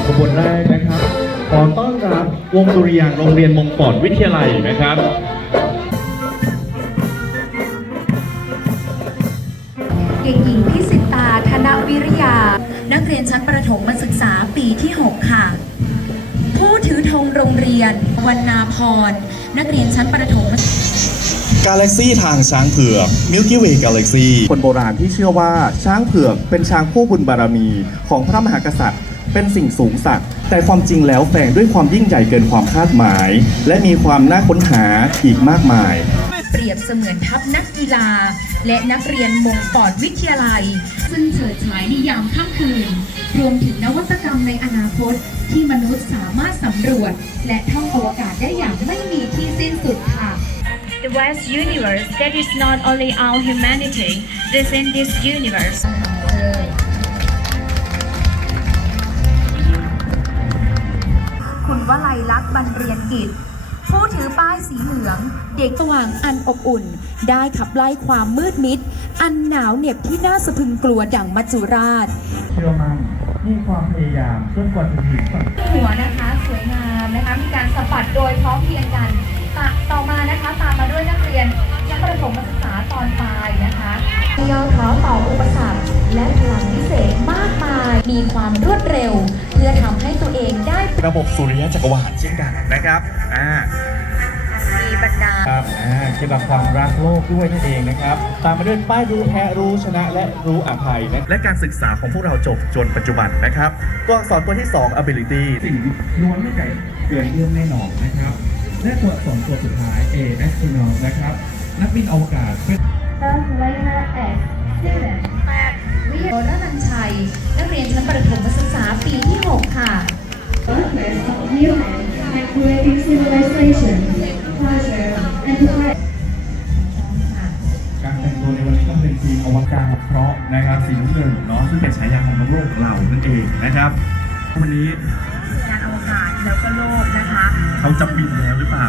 บขบวนแรกนะครับ ขอต้อนรับวงดุริยางค์โรงเรียนมงปอดวิทยาลัยนะครับเด็กหญิงพิสิตาธนวิริยา นักเรียนชั้นประถมศึกษาปีที่ 6 ค่ะ ผู้ถือธงโรงเรียนวันนาพร นักเรียนชั้นประถม กาแล็กซี่ทางช้างเผือก Milky Way Galaxy คนโบราณที่เชื่อว่าช้างเผือกเป็นช้างผู้บุญบารมีของพระมหากษัตริย์ เป็นสิ่งสูงสักดิ์แต่ความจริงแล้วแฝงด้วยความยิ่งใหญ่เกินความคาดหมาย และมีความน่าค้นหาอีกมากมาย เปรียบเสมือนทัพนักกีฬา และนักเรียนมงปอดวิทยาลัย ซึ่งเฉิดฉายในยามค่ำคืน รวมถึงนวัตกรรมในอนาคต ที่มนุษย์สามารถสำรวจ และท่องอวกาศได้อย่างไม่มีที่สิ้นสุดค่ะ The vast universe that is not only our humanity, this in this universe. วลัยลักษณ์บรรเรียนกิจ ผู้ถือป้ายสีเหลือง เด็กสว่างอันอบอุ่น ได้ขับไล่ความมืดมิด อันหนาวเหน็บที่น่าสะพรึงกลัวดังมัจจุราช เชื่อมั่นมีความพยายามจนกว่าจะถึงฝันหัวนะคะสวยงามนะคะมีการสะบัดโดยพร้อมเพรียงกันตะต่อมานะคะตามมาด้วยนักเรียนชั้นประถมศึกษาตอนปลายนะคะย่อท้อต่ออุปสรรคและพลังพิเศษมากมายมีความรวดเร็ว ระบบสุริยะจักรวาลเช่นกันนะครับอ่ามีบรรดาครับอ่าเกี่ยวกับความรักโลกด้วยนั่นเองนะครับ ตามมาด้วยป้ายรู้แพ้รู้ชนะและรู้อภัยนะและการศึกษาของพวกเราจบจนปัจจุบันนะครับตัวอักษรตัวที่ 2 ability สิ่งล้วนไม่ไก่เปลี่ยนเรื่องแน่นอนนะครับและตัวสองตัวสุดท้าย A astronaut นะครับ นักบินอวกาศเป็น Translator X Student วิโรจน์นันชัย นักเรียนชั้นประถมศึกษาปีที่ 6 ค่ะ Progress of human and creating civilization, pleasure, and pride. การแต่งตัวในวันนี้ก็เป็นทีมอวกาศเพราะนะครับสีน้ำเงินเนาะซึ่งเป็นฉายาของโลกของเรานั่นเองนะครับ วันนี้การอวกาศแล้วก็โลกนะคะเขาจะบินแล้วหรือเปล่า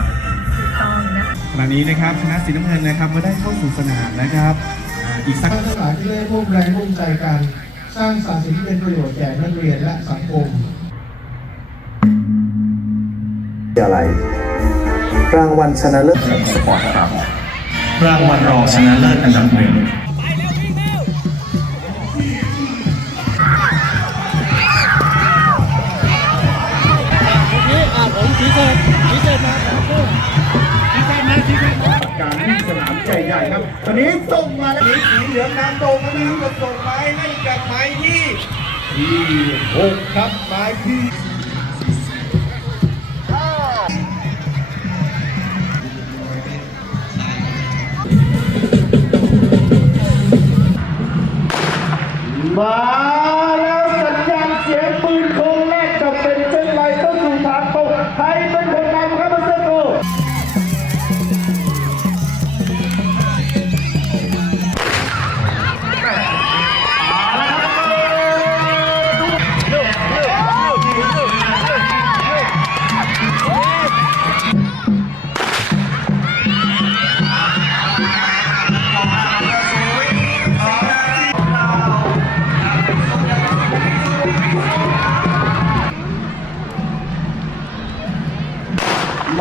ถูกต้องนะคะขณะนี้นะครับคณะสีน้ำเงินนะครับก็ได้เข้าสู่สนามนะครับอ่าอีกสัก ท่านทั้งหลายที่ได้ร่วมแรงร่วมใจกัน สร้างสรรค์สิ่งที่เป็นประโยชน์แก่นักเรียนและสังคม อะไรรางวัลชนะเลิศสปอร์ตครับรางวัลรองชนะเลิศอันดับหนึ่งการที่สนามใหญ่ๆครับตอนนี้ส่งมาแล้วสีเหลืองนำตรงนะครับส่งไม้ให้กับไม้ที่ที่หกครับไม้ที่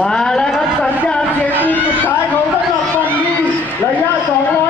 มาแล้วครับสัญญาณเสียงปืนสุดท้ายของสำหรับวันนี้ระยะ200